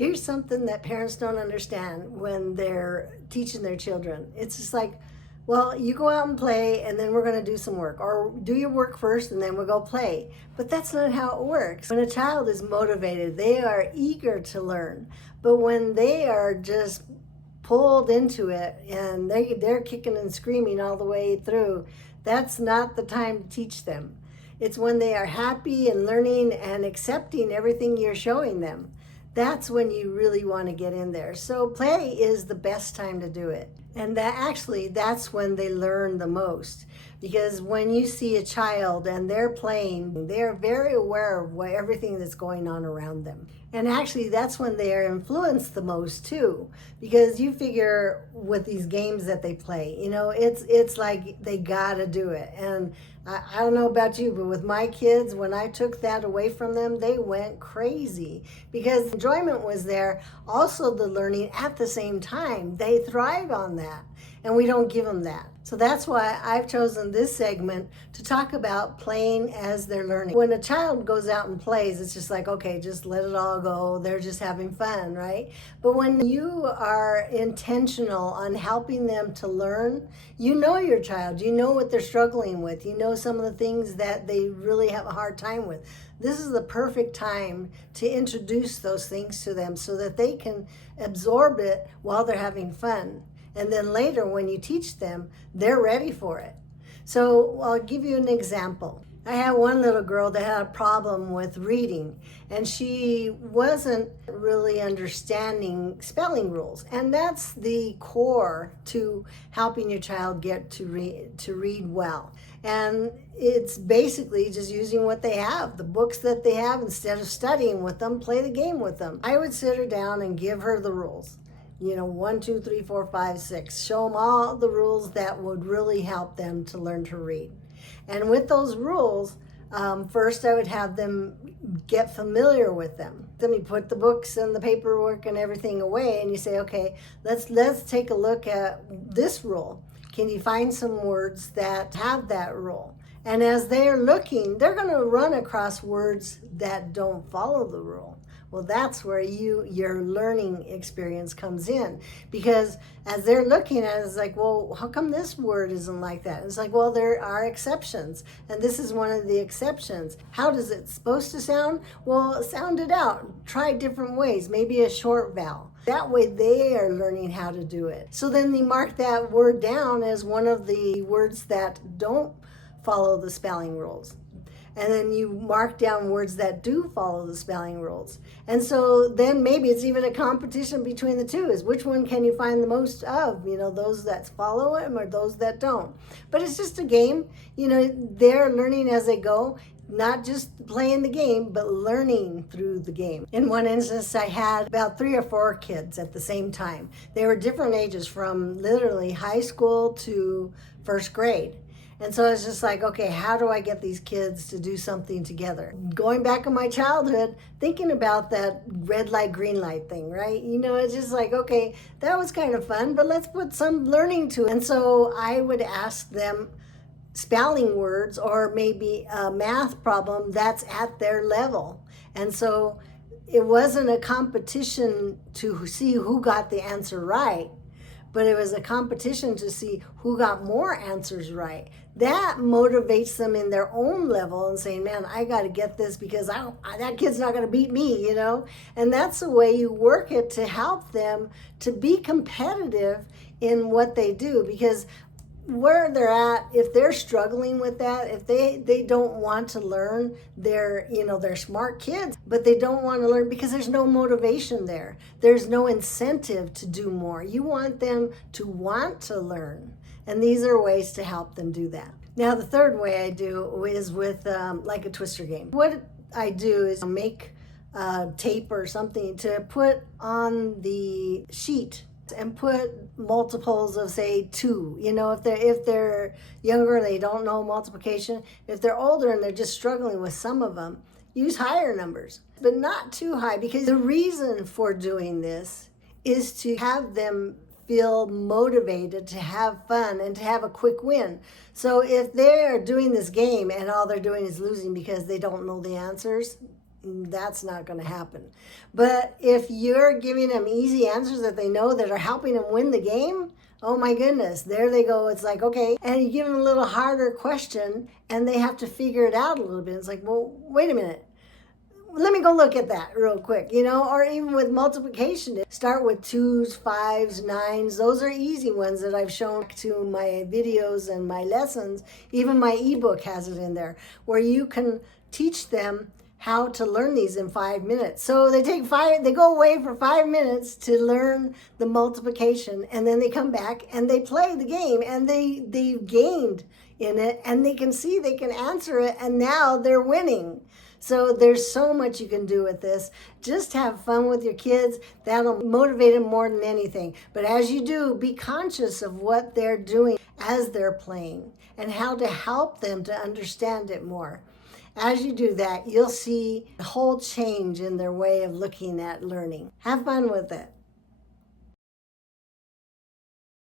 Here's something that parents don't understand when they're teaching their children. It's just like, well, you go out and play and then we're going to do some work, or do your work first and then we'll go play. But that's not how it works. When a child is motivated, they are eager to learn. But when they are just pulled into it and they're kicking and screaming all the way through, that's not the time to teach them. It's when they are happy and learning and accepting everything you're showing them. That's when you really want to get in there. So play is the best time to do it. And that's when they learn the most. Because when you see a child and they're playing, they're very aware of everything that's going on around them. And actually, that's when they are influenced the most too. Because you figure with these games that they play, it's like they gotta do it. And I don't know about you, but with my kids, when I took that away from them, they went crazy because enjoyment was there. Also the learning at the same time. They thrive on that, and we don't give them that. So that's why I've chosen this segment to talk about playing as they're learning. When a child goes out and plays, it's just like, okay, just let it all go. They're just having fun, right? But when you are intentional on helping them to learn, you know your child, you know what they're struggling with, you know some of the things that they really have a hard time with. This is the perfect time to introduce those things to them so that they can absorb it while they're having fun. And then later when you teach them, they're ready for it. So I'll give you an example. I had one little girl that had a problem with reading, and she wasn't really understanding spelling rules. And that's the core to helping your child get to read well. And it's basically just using what they have, the books that they have. Instead of studying with them, play the game with them. I would sit her down and give her the rules. 1, 2, 3, 4, 5, 6. Show them all the rules that would really help them to learn to read. And with those rules, first I would have them get familiar with them. Then we put the books and the paperwork and everything away, and you say, okay, let's take a look at this rule. Can you find some words that have that rule? And as they're looking, they're going to run across words that don't follow the rule. Well, that's where your learning experience comes in, because as they're looking at it, it's like, well, how come this word isn't like that? It's like, well, there are exceptions, and this is one of the exceptions. How does it supposed to sound? Well, sound it out. Try different ways, maybe a short vowel. That way they are learning how to do it. So then you mark that word down as one of the words that don't follow the spelling rules. And then you mark down words that do follow the spelling rules. And so then maybe it's even a competition between the two, is which one can you find the most of, those that follow them or those that don't. But it's just a game. They're learning as they go, not just playing the game, but learning through the game. In one instance, I had about 3 or 4 kids at the same time. They were different ages, from literally high school to first grade. And so it's just like, okay, how do I get these kids to do something together? Going back in my childhood, thinking about that red light, green light thing, right? It's just like, okay, that was kind of fun, but let's put some learning to it. And so I would ask them spelling words, or maybe a math problem that's at their level. And so it wasn't a competition to see who got the answer right, but it was a competition to see who got more answers right. That motivates them in their own level and saying, man, I got to get this because that kid's not going to beat me, And that's the way you work it to help them to be competitive in what they do. Because where they're at, if they're struggling with that, if they don't want to learn, they're smart kids, but they don't want to learn because there's no motivation there. There's no incentive to do more. You want them to want to learn. And these are ways to help them do that. Now, the third way I do is with like a twister game. What I do is make tape or something to put on the sheet and put multiples of, say, 2. If they're younger, they don't know multiplication. If they're older and they're just struggling with some of them, use higher numbers, but not too high, because the reason for doing this is to have them feel motivated, to have fun, and to have a quick win. So if they're doing this game and all they're doing is losing because they don't know the answers, That's not going to happen. But if you're giving them easy answers that they know that are helping them win the game, oh my goodness, there they go. It's like, okay. And you give them a little harder question and they have to figure it out a little bit. It's like, well, wait a minute. Let me go look at that real quick, or even with multiplication. Start with 2s, 5s, 9s. Those are easy ones that I've shown to my videos and my lessons. Even my ebook has it in there where you can teach them how to learn these in 5 minutes. So they go away for 5 minutes to learn the multiplication, and then they come back and they play the game, and they've gained in it, and they can see they can answer it, and now they're winning. So there's so much you can do with this. Just have fun with your kids. That'll motivate them more than anything. But as you do, be conscious of what they're doing as they're playing and how to help them to understand it more. As you do that, you'll see a whole change in their way of looking at learning. Have fun with it.